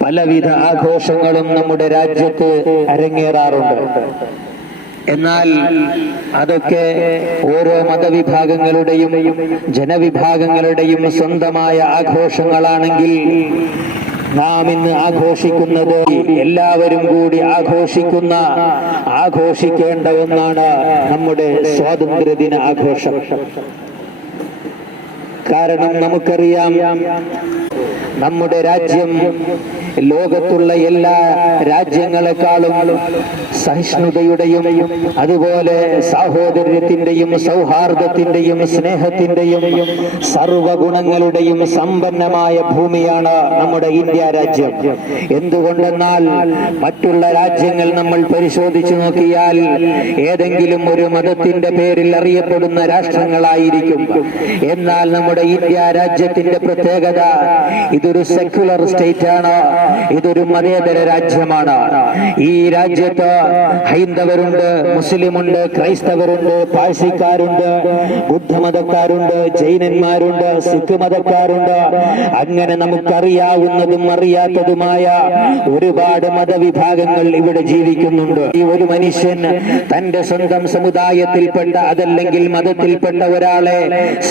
പലവിധ ആഘോഷങ്ങളും നമ്മുടെ രാജ്യത്ത് അരങ്ങേറാറുണ്ട്. എന്നാൽ അതൊക്കെ ഓരോ മതവിഭാഗങ്ങളുടെയും ജനവിഭാഗങ്ങളുടെയും സ്വന്തമായ ആഘോഷങ്ങളാണെങ്കിൽ നാം ഇന്ന് ആഘോഷിക്കുന്നത് എല്ലാവരും കൂടി ആഘോഷിക്കുന്ന ആഘോഷിക്കേണ്ട ഒന്നാണ് നമ്മുടെ സ്വാതന്ത്ര്യദിന ആഘോഷം. കാരണം നമുക്കറിയാം നമ്മുടെ രാജ്യം ലോകത്തുള്ള എല്ലാ രാജ്യങ്ങളെക്കാളും സഹിഷ്ണുതയുടെയും അതുപോലെ സാഹോദര്യത്തിന്റെയും സൗഹാർദ്ദത്തിന്റെയും സ്നേഹത്തിന്റെയും സർവഗുണങ്ങളുടെയും സമ്പന്നമായ ഭൂമിയാണ് നമ്മുടെ ഇന്ത്യ രാജ്യം. എന്തുകൊണ്ടെന്നാൽ മറ്റുള്ള രാജ്യങ്ങൾ നമ്മൾ പരിശോധിച്ചു നോക്കിയാൽ ഏതെങ്കിലും ഒരു മതത്തിന്റെ പേരിൽ അറിയപ്പെടുന്ന രാഷ്ട്രങ്ങളായിരിക്കും. എന്നാൽ നമ്മുടെ ഇന്ത്യ രാജ്യത്തിന്റെ പ്രത്യേകത ഇതൊരു സെക്യുലർ സ്റ്റേറ്റ് ആണ്. ഇതൊരു മതേതര രാജ്യമാണ്. ഈ രാജ്യത്ത് ഹൈന്ദവരുണ്ട് മുസ്ലിമുണ്ട് ക്രൈസ്തവരുണ്ട് പാഴ്സിക്കാരുണ്ട് ബുദ്ധമതക്കാരുണ്ട് ജൈനന്മാരുണ്ട് സിഖ് മതക്കാരുണ്ട്. അങ്ങനെ നമുക്കറിയാവുന്നതും അറിയാത്തതുമായ ഒരുപാട് മതവിഭാഗങ്ങൾ ഇവിടെ ജീവിക്കുന്നുണ്ട്. ഈ ഒരു മനുഷ്യൻ തന്റെ സ്വന്തം സമുദായത്തിൽപ്പെട്ട അതല്ലെങ്കിൽ മതത്തിൽപ്പെട്ട ഒരാളെ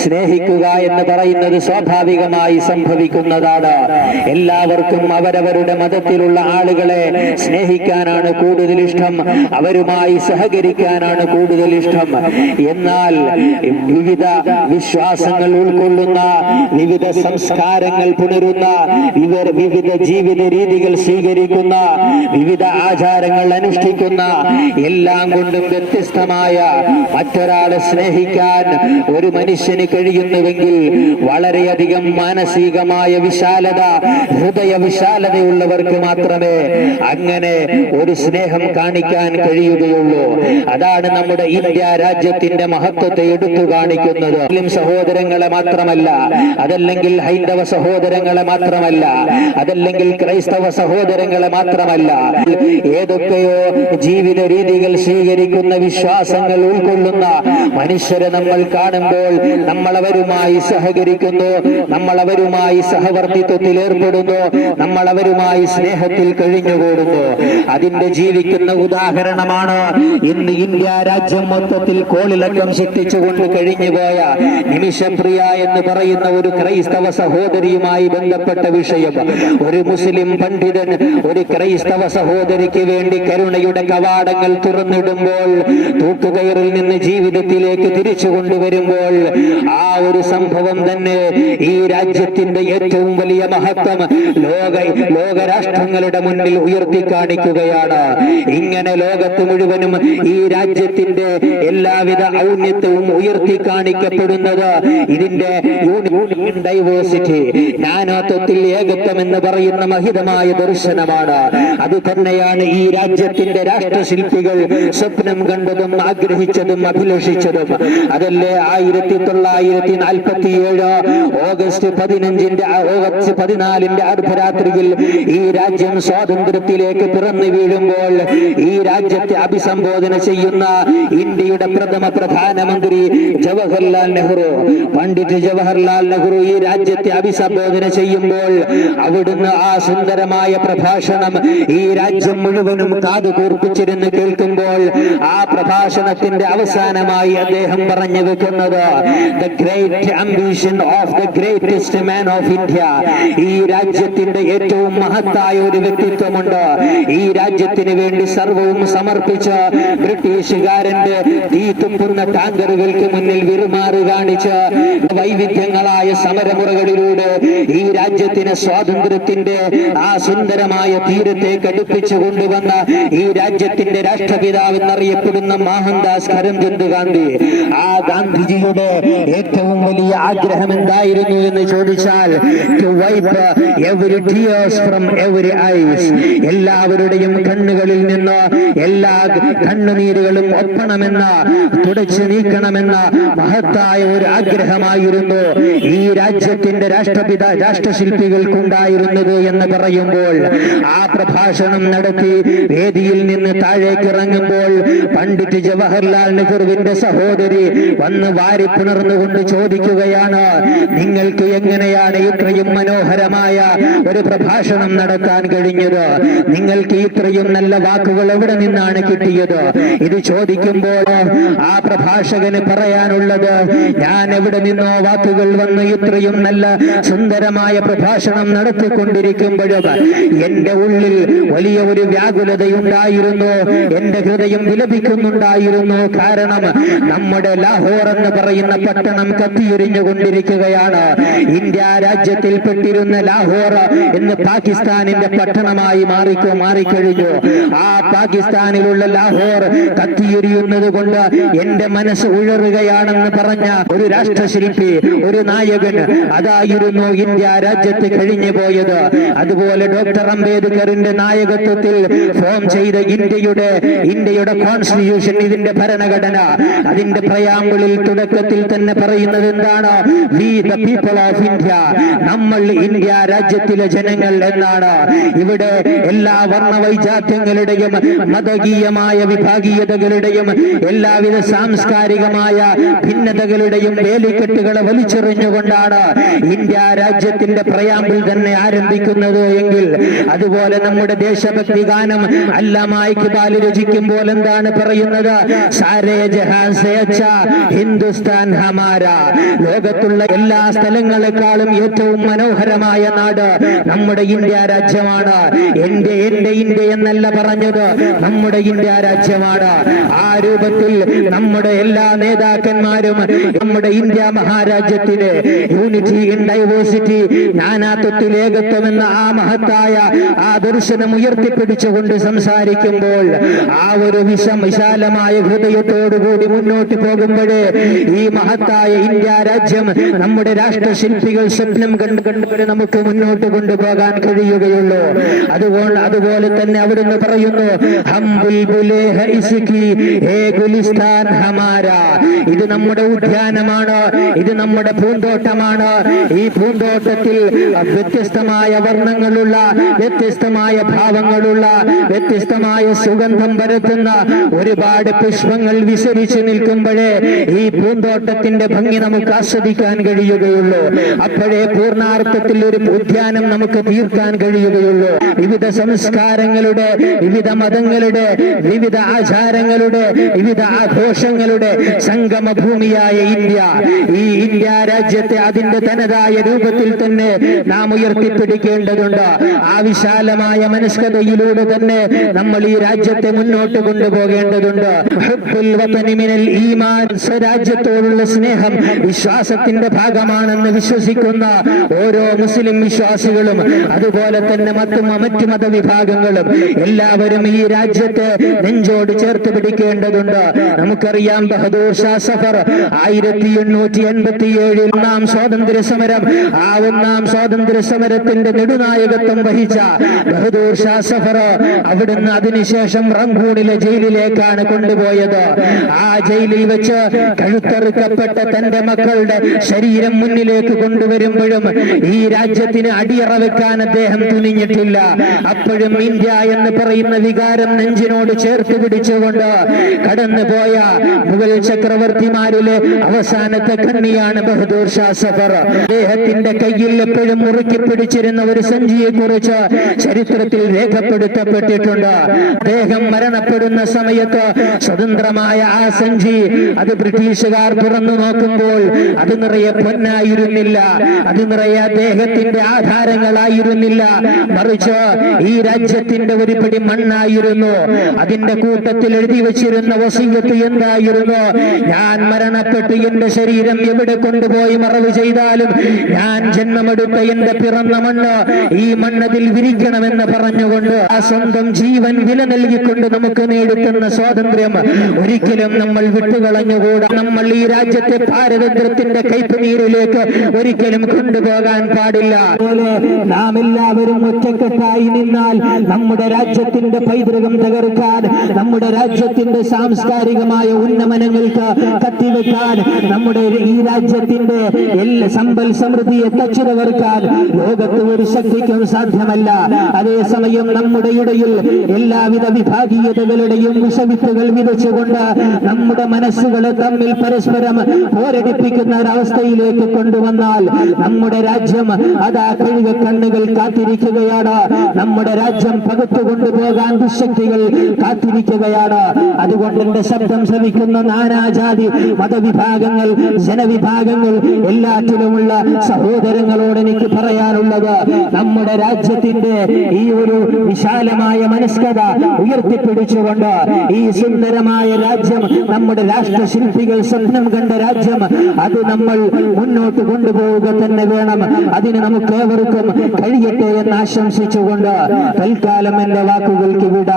സ്നേഹിക്കുക എന്ന് പറയുന്നത് സ്വാഭാവികമായി സംഭവിക്കുന്നതാണ്. എല്ലാവർക്കും അവരവരുടെ മതത്തിലുള്ള ആളുകളെ സ്നേഹിക്കാനാണ് കൂടുതൽ ഇഷ്ടം. അവരുമായി സഹകരിക്കാനാണ് കൂടുതൽ ഇഷ്ടം. എന്നാൽ വിവിധ വിശ്വാസങ്ങൾ ഉൾക്കൊള്ളുന്ന വിവിധ സംസ്കാരങ്ങൾ പുണരുന്ന ഇവർ വിവിധ ജീവിത രീതികൾ സ്വീകരിക്കുന്ന വിവിധ ആചാരങ്ങൾ അനുഷ്ഠിക്കുന്ന എല്ലാം കൊണ്ടും വ്യത്യസ്തമായ മറ്റൊരാളെ സ്നേഹിക്കാൻ ഒരു മനുഷ്യന് കഴിയുന്നുവെങ്കിൽ വളരെയധികം മാനസികമായ വിശാലത ഹൃദയ വിശാലതയുള്ളവർക്ക് മാത്രമേ അങ്ങനെ ഒരു സ്നേഹം കാണിക്കാൻ കഴിയുകയുള്ളൂ. അതാണ് നമ്മുടെ ഇന്ത്യ രാജ്യത്തിന്റെ മഹത്വത്തെ എടുത്തു കാണിക്കുന്നത്. മുസ്ലിം സഹോദരങ്ങളെ മാത്രമല്ല അതല്ലെങ്കിൽ ഹൈന്ദവ സഹോദരങ്ങളെ മാത്രമല്ല അതല്ലെങ്കിൽ ക്രൈസ്തവ സഹോദരങ്ങളെ മാത്രമല്ല ഏതൊക്കെയോ ജീവിത രീതികൾ സ്വീകരിക്കുന്ന വിശ്വാസങ്ങൾ ഉൾക്കൊള്ളുന്ന മനുഷ്യരെ നമ്മൾ കാണുമ്പോൾ നമ്മളവരുമായി സഹകരിക്കുന്നു നമ്മളവരുമായി സഹവർത്തിത്വത്തിൽ ഏർപ്പെടുന്നു നമ്മൾ അവരുമായി സ്നേഹത്തിൽ കഴിഞ്ഞുകൂടുന്നു. അതിന്റെ ജീവിക്കുന്ന ഉദാഹരണമാണ് ഇന്ന് ഇന്ത്യ രാജ്യം മൊത്തത്തിൽ കോളിളക്കം സൃഷ്ടിച്ചുകൊണ്ട് കഴിഞ്ഞുപോയ നിമിഷപ്രിയ എന്ന് പറയുന്ന ഒരു ക്രൈസ്തവ സഹോദരിയുമായി ബന്ധപ്പെട്ട വിഷയം. ഒരു മുസ്ലിം പണ്ഡിതൻ ഒരു ക്രൈസ്തവ സഹോദരിക്ക് വേണ്ടി കരുണയുടെ കവാടങ്ങൾ തുറന്നിടുമ്പോൾ തൂക്കുകയറിൽ നിന്ന് ജീവിതത്തിലേക്ക് തിരിച്ചു കൊണ്ടുവരുമ്പോൾ ആ ഒരു സംഭവം തന്നെ ഈ രാജ്യത്തിന്റെ ഏറ്റവും വലിയ മഹത്വം. ലോക ലോകരാഷ്ട്രങ്ങളുടെ മുന്നിൽ ഉയർത്തി കാണിക്കുകയാണ്. ഇങ്ങനെ ലോകത്ത് മുഴുവനും ഈ രാജ്യത്തിന്റെ എല്ലാവിധ ഔന്നത്യവും ഉയർത്തി കാണിക്കപ്പെടുന്നത് ഇതിന്റെ ഡൈവേഴ്സിറ്റി നാനാത്വത്തിൽ ഏകത്വം എന്ന് പറയുന്ന മഹിതമായ ദർശനമാണ്. അത് തന്നെയാണ് ഈ രാജ്യത്തിന്റെ രാഷ്ട്രശില്പികൾ സ്വപ്നം കണ്ടതും ആഗ്രഹിച്ചതും അഭിലഷിച്ചതും. അതല്ലേ ആയിരത്തി തൊള്ളായിരത്തി നാൽപ്പത്തി ഏഴ് ഓഗസ്റ്റ് പതിനഞ്ചിന്റെ ഓഗസ്റ്റ് പതിനാലിന്റെ അർദ്ധരാത്രിയിൽ ഈ രാജ്യം സ്വാതന്ത്ര്യത്തിലേക്ക് പിറന്നു വീഴുമ്പോൾ ഈ രാജ്യത്തെ അഭിസംബോധന ചെയ്യുന്ന ഇന്ത്യയുടെ പ്രഥമ പ്രധാനമന്ത്രി ജവഹർലാൽ നെഹ്റു. പണ്ഡിറ്റ് ജവഹർലാൽ നെഹ്റു ഈ രാജ്യത്തെ അഭിസംബോധന ചെയ്യുമ്പോൾ അവിടുന്ന് ആ സുന്ദരമായ പ്രഭാഷണം ഈ രാജ്യം മുഴുവനും കാതു കൂർപ്പിച്ചിരുന്ന് കേൾക്കുമ്പോൾ ആ പ്രഭാഷണത്തിന്റെ അവസാനമായി അദ്ദേഹം പറഞ്ഞു വെക്കുന്നത് the great ambition of the greatest man of India ഈ രാജ്യത്തിന്റെ ഏറ്റവും മഹത്തായ ഒരു വ്യക്തിത്വമുണ്ട്. ഈ രാജ്യത്തിന് വേണ്ടി സർവവും സമർപ്പിച്ച ബ്രിട്ടീഷുകാരന്റെ തീ തുപ്പുന്ന ടാങ്കറുകൾക്ക് മുന്നിൽ വിറുമാറി കാണിച്ച വൈവിധ്യങ്ങളായ സമരമുറകളിലൂടെ ഈ രാജ്യത്തിന് സ്വാതന്ത്ര്യത്തിന്റെ ആ സുന്ദരമായ തീരത്തെ അടുപ്പിച്ചു കൊണ്ടുവന്ന ഈ രാജ്യത്തിന്റെ രാഷ്ട്രപിതാവ് എന്നറിയപ്പെടുന്ന മോഹൻദാസ് കരംചന്ദ് ഗാന്ധി. ആ ഗാന്ധിജിയുടെ ഏറ്റവും വലിയ ആഗ്രഹം എന്തായിരുന്നു എന്ന് ചോദിച്ചാൽ to wipe every from every eyes എല്ലാവരുടെയും കണ്ണുകളിൽ നിന്ന് എല്ലാ കണ്ണുനീരുകളും ഒപ്പണമെന്ന തുടച്ചു നീക്കണമെന്ന മഹത്തായ ഒരു ആഗ്രഹമായിരുന്നു ഈ രാജ്യത്തിന്റെ രാഷ്ട്രപിത രാഷ്ട്രശില്പികൾക്കുണ്ടായിരുന്നത് എന്ന് പറയുമ്പോൾ. ആ പ്രഭാഷണം നടത്തി വേദിയിൽ നിന്ന് താഴേക്ക് ഇറങ്ങുമ്പോൾ പണ്ഡിറ്റ് ജവഹർലാൽ നെഹ്റുവിന്റെ സഹോദരി വന്ന് വാരി പുണർന്നുകൊണ്ട് ചോദിക്കുകയാണ് നിങ്ങൾക്ക് എങ്ങനെയാണ് ഇത്രയും മനോഹരമായ ഒരു പ്രഭാഷണം നടത്താൻ കഴിഞ്ഞത്? നിങ്ങൾക്ക് ഇത്രയും നല്ല വാക്കുകൾ എവിടെ നിന്നാണ് കിട്ടിയത്? ഇത് ചോദിക്കുമ്പോൾ ആ പ്രഭാഷകന് പറയാനുള്ളത് ഞാൻ എവിടെ നിന്നോ വാക്കുകൾ വന്ന് ഇത്രയും നല്ല സുന്ദരമായ പ്രഭാഷണം നടത്തിക്കൊണ്ടിരിക്കുമ്പോഴും എന്റെ ഉള്ളിൽ വലിയ ഒരു വ്യാകുലതയുണ്ടായിരുന്നു എന്റെ ഹൃദയം വിലപിക്കുന്നുണ്ടായിരുന്നു. കാരണം നമ്മുടെ ലാഹോർ എന്ന് പറയുന്ന പട്ടണം കത്തിയെരിഞ്ഞുകൊണ്ടിരിക്കുകയാണ്. ഇന്ത്യ രാജ്യത്തിൽ പെട്ടിരുന്ന ലാഹോർ ഇന്ന് പാകിസ്ഥാനിന്റെ പട്ടണമായി മാറിക്കോ മാറിക്കഴിഞ്ഞു? ആ പാകിസ്ഥാനിലുള്ള ലാഹോർ കത്തിയെരിയുന്നത് കൊണ്ട് എന്റെ മനസ്സ് ഉഴറുകയാണെന്ന് പറഞ്ഞ ഒരു രാഷ്ട്രശില്പി ഒരു നായകൻ അതായിരുന്നു ഇന്ത്യ രാജ്യത്ത് കഴിഞ്ഞു പോയത്. അതുപോലെ ഡോക്ടർ അംബേദ്കറിന്റെ നായകത്വത്തിൽ ഫോം ചെയ്ത ഇന്ത്യയുടെ ഇന്ത്യയുടെ കോൺസ്റ്റിറ്റ്യൂഷൻ ഇതിന്റെ ഭരണഘടന. അതിന്റെ പ്രയാമ്പിളിൽ തുടക്കത്തിൽ തന്നെ പറയുന്നത് എന്താണ്? We the people of India നമ്മൾ ഇന്ത്യ രാജ്യത്തിലെ ജനങ്ങൾ എന്നാണ് ഇവിടെ എല്ലാ വർണവൈജാത്യങ്ങളുടെയും മതകീയമായ വിഭാഗീയതകളുടെയും എല്ലാവിധ സാംസ്കാരികമായ ഭിന്നതകളുടെയും വേലിക്കെട്ടുകളെ വലിച്ചെറിഞ്ഞുകൊണ്ടാണ് ഇന്ത്യ രാജ്യത്തിന്റെ പ്രയാമ്പിൽ തന്നെ ആരംഭിക്കുന്നത് എങ്കിൽ അതുപോലെ നമ്മുടെ ദേശഭക്തി ഗാനം അല്ലാമ ഇക്ബാൽ രചിക്കുമ്പോൾ എന്താണ് പറയുന്നത്? സാരേ ജഹാൻ ഹിന്ദുസ്ഥാൻ ഹമാര. ലോകത്തുള്ള എല്ലാ സ്ഥലങ്ങളെക്കാളും ഏറ്റവും മനോഹരമായ നാട് നമ്മുടെ ഇന്ത്യ രാജ്യമാണ്. എന്റെ എന്റെ ഇന്ത്യ എന്നല്ല പറഞ്ഞത്. നമ്മുടെ ഇന്ത്യ രാജ്യമാണ്. ആ രൂപത്തിൽ നമ്മുടെ എല്ലാ നേതാക്കന്മാരും നമ്മുടെ ഇന്ത്യ മഹാരാജ്യത്തിന് യൂണിറ്റി ഇൻ ഡൈവേഴ്സിറ്റി നാനാത്വത്തിൽ ഏകത്വം എന്ന ആ മഹത്തായ ആ ദർശനം ഉയർത്തിപ്പിടിച്ചുകൊണ്ട് സംസാരിക്കുമ്പോൾ ആ ഒരു വിഷം വിശാലമായ ഹൃദയത്തോടുകൂടി മുന്നോട്ട് പോകുമ്പോഴേ ഈ മഹത്തായ ഇന്ത്യ രാജ്യം നമ്മുടെ രാഷ്ട്രശില്പികൾ സ്വപ്നം കണ്ട് കണ്ടുകൊണ്ട് നമുക്ക് മുന്നോട്ട് കൊണ്ടുപോകാൻ കഴിയുകയുള്ളൂ. അതുപോലെ അതുപോലെ തന്നെ അവിടുന്ന് പറയുന്നു ഇത് നമ്മുടെ ഉദ്യാനമാണ് ഇത് നമ്മുടെ പൂന്തോട്ടമാണ്. ഈ പൂന്തോട്ടത്തിൽ വ്യത്യസ്തമായ വർണങ്ങളുള്ള വ്യത്യസ്തമായ ഭാവങ്ങളുള്ള വ്യത്യസ്തമായ സുഗന്ധം പരത്തുന്ന ഒരുപാട് പുഷ്പങ്ങൾ വിസരിച്ചു നിൽക്കുമ്പോഴേ ഈ പൂന്തോട്ടത്തിന്റെ ഭംഗി നമുക്ക് ആസ്വദിക്കാൻ കഴിയുകയുള്ളൂ. അപ്പോഴേ പൂർണാർത്ഥത്തിൽ ഒരു ഉദ്യാനം നമുക്ക് തീർക്കാൻ കഴിയുകയുള്ളൂ. വിവിധ സംസ്കാരങ്ങളുടെ വിവിധ മതങ്ങളുടെ വിവിധ ആചാരങ്ങളുടെ വിവിധ ആഘോഷങ്ങളുടെ സംഗമ ഭൂമിയായ ഇന്ത്യ. ഈ ഇന്ത്യ രാജ്യത്തെ അതിന്റെ തനതായ രൂപത്തിൽ തന്നെ നാം ഉയർത്തിപ്പിടിക്കേണ്ടതുണ്ട്. ആ വിശാലമായ മനസ്കതയിലൂടെ തന്നെ നമ്മൾ ഈ രാജ്യത്തെ മുന്നോട്ട് കൊണ്ടുപോകേണ്ടതുണ്ട്. ഈമാൻ സ്വരാജ്യത്തോടുള്ള സ്നേഹം വിശ്വാസത്തിന്റെ ഭാഗമാണെന്ന് വിശ്വസിക്കുന്ന ഓരോ മുസ്ലിം വിശ്വാസികളും അതുപോലെ തന്നെ മറ്റു മറ്റു മതവിഭാഗങ്ങളും എല്ലാവരും ഈ രാജ്യത്തെ നെഞ്ചോട് ചേർത്ത് പിടിക്കേണ്ടതുണ്ട്. നമുക്കറിയാം ബഹദൂർ ഷാ സഫർ ആയിരത്തി എണ്ണൂറ്റി എൺപത്തി ഏഴിൽ ഒന്നാം സ്വാതന്ത്ര്യ സമരം ആ ഒന്നാം സ്വാതന്ത്ര്യ സമരത്തിന്റെ നെടുനായകത്വം വഹിച്ച ബഹദൂർ ഷാ സഫർ അവിടുന്ന് അതിനുശേഷം റംഗൂണിലെ ജയിലിലേക്കാണ് കൊണ്ടുപോയത്. ആ ജയിലിൽ വെച്ച് കഴുത്തറുക്കപ്പെട്ട തന്റെ മക്കളുടെ ശരീരം മുന്നിലേക്ക് കൊണ്ടുവരുമ്പോഴും ഈ രാജ്യത്തിന് അടിയറ വെക്കാൻ അദ്ദേഹം തുനിഞ്ഞിട്ടില്ല. അപ്പോഴും ഇന്ത്യ എന്ന് പറയുന്ന വികാരം നെഞ്ചിനോട് ചേർത്ത് പിടിച്ചുകൊണ്ട് കടന്നുപോയ മുഗൾ ചക്രവർത്തിമാരിലെ അവസാനത്തെ കണ്ണിയാണ് ബഹദൂർ ഷാ സഫർ. അദ്ദേഹത്തിന്റെ കയ്യിൽ എപ്പോഴും മുറുക്കി പിടിച്ചിരുന്ന ഒരു സഞ്ചിയെ കുറിച്ച് ചരിത്രത്തിൽ രേഖപ്പെടുത്തപ്പെട്ടിട്ടുണ്ട്. അദ്ദേഹം മരണപ്പെടുന്ന സമയത്ത് സ്വതന്ത്രമായ ആ സഞ്ചി അത് ബ്രിട്ടീഷുകാർ തുറന്നു നോക്കുമ്പോൾ അത് നിറയെ പൊന്നായിരുന്നില്ല. അത് നിറയെ അദ്ദേഹത്തിന്റെ ആധാരങ്ങളായിരുന്നില്ല മറിച്ച് ഈ രാജ്യത്തിന്റെ ഒരു പിടി മണ്ണായിരുന്നു. അതിന്റെ കൂട്ടത്തിൽ എഴുതി വെച്ചിരുന്ന വസീയത്ത് എന്തായിരുന്നു? ഞാൻ മരണപ്പെട്ട്. എന്റെ ശരീരം എവിടെ കൊണ്ടുപോയി മറവ് ചെയ്താലും ഞാൻ ജന്മമെടുത്ത എന്റെ പിറന്ന മണ്ണ് ഈ മണ്ണതിൽ വിരിക്കണമെന്ന് പറഞ്ഞുകൊണ്ട് ആ സ്വന്തം ജീവൻ വില നൽകിക്കൊണ്ട് നമുക്ക് നേടുത്തുന്ന സ്വാതന്ത്ര്യം ഒരിക്കലും നമ്മൾ വിട്ടുകളഞ്ഞുകൂടാ. നമ്മൾ ഈ രാജ്യത്തെ പാരതന്ത്ര്യത്തിന്റെ കൈപ്പുനീരിലേക്ക് ഒരിക്കലും കൊണ്ടുപോകാൻ പാടില്ല. നാം എല്ലാവരും ഒറ്റക്കെട്ടായി നിന്നാൽ നമ്മുടെ രാജ്യത്തിന്റെ പൈതൃകം തകർക്കാൻ നമ്മുടെ രാജ്യത്തിന്റെ സാംസ്കാരികമായ ഉന്നമനങ്ങൾക്ക് കത്തിവെക്കാൻ നമ്മുടെ ഈ രാജ്യത്തിന്റെ എല്ലാ സമ്പൽ സമൃദ്ധിയെ തച്ചുതകർക്കാൻ ലോകത്ത് ഒരു ശക്തിക്കും സാധ്യമല്ല. അതേസമയം നമ്മുടെ ഇടയിൽ എല്ലാവിധ വിഭാഗീയതകളുടെയും വിഷവിത്തുകൾ വിതച്ചുകൊണ്ട് നമ്മുടെ മനസ്സുകളെ തമ്മിൽ പരസ്പരം പോരടിപ്പിക്കുന്ന ഒരവസ്ഥയിലേക്ക് കൊണ്ടുവന്നാൽ നമ്മുടെ രാജ്യം അതാ കഴുക കണ്ണുകൾ കാത്തിരിക്കുകയാണ്. നമ്മുടെ രാജ്യം പകുത്തു കൊണ്ടുപോകാൻ ദുശക്തികൾ കാത്തിരിക്കുകയാണ്. അതുകൊണ്ട് എന്റെ ശബ്ദം ശ്രമിക്കുന്ന നാനാജാതി മതവിഭാഗങ്ങൾ ജനവിഭാഗങ്ങൾ എല്ലാറ്റിലുമുള്ള സഹോദരങ്ങളോട് എനിക്ക് പറയാനുള്ളത് നമ്മുടെ രാജ്യത്തിന്റെ ഈ ഒരു വിശാലമായ മനസ്കത ഉയർത്തിപ്പിടിച്ചുകൊണ്ട് ഈ സുന്ദരമായ രാജ്യം നമ്മുടെ രാഷ്ട്രശില്പികൾ സ്വപ്നം കണ്ട രാജ്യം അത് നമ്മൾ മുന്നോട്ട് കൊണ്ടുപോവുക തന്നെ വേണം. അതിന് നമുക്ക് ഏവർക്കും കഴിയട്ടെ എന്ന് ആശംസിച്ചുകൊണ്ട് തൽക്കാലം എന്റെ വാക്കുകൾക്ക് വിട.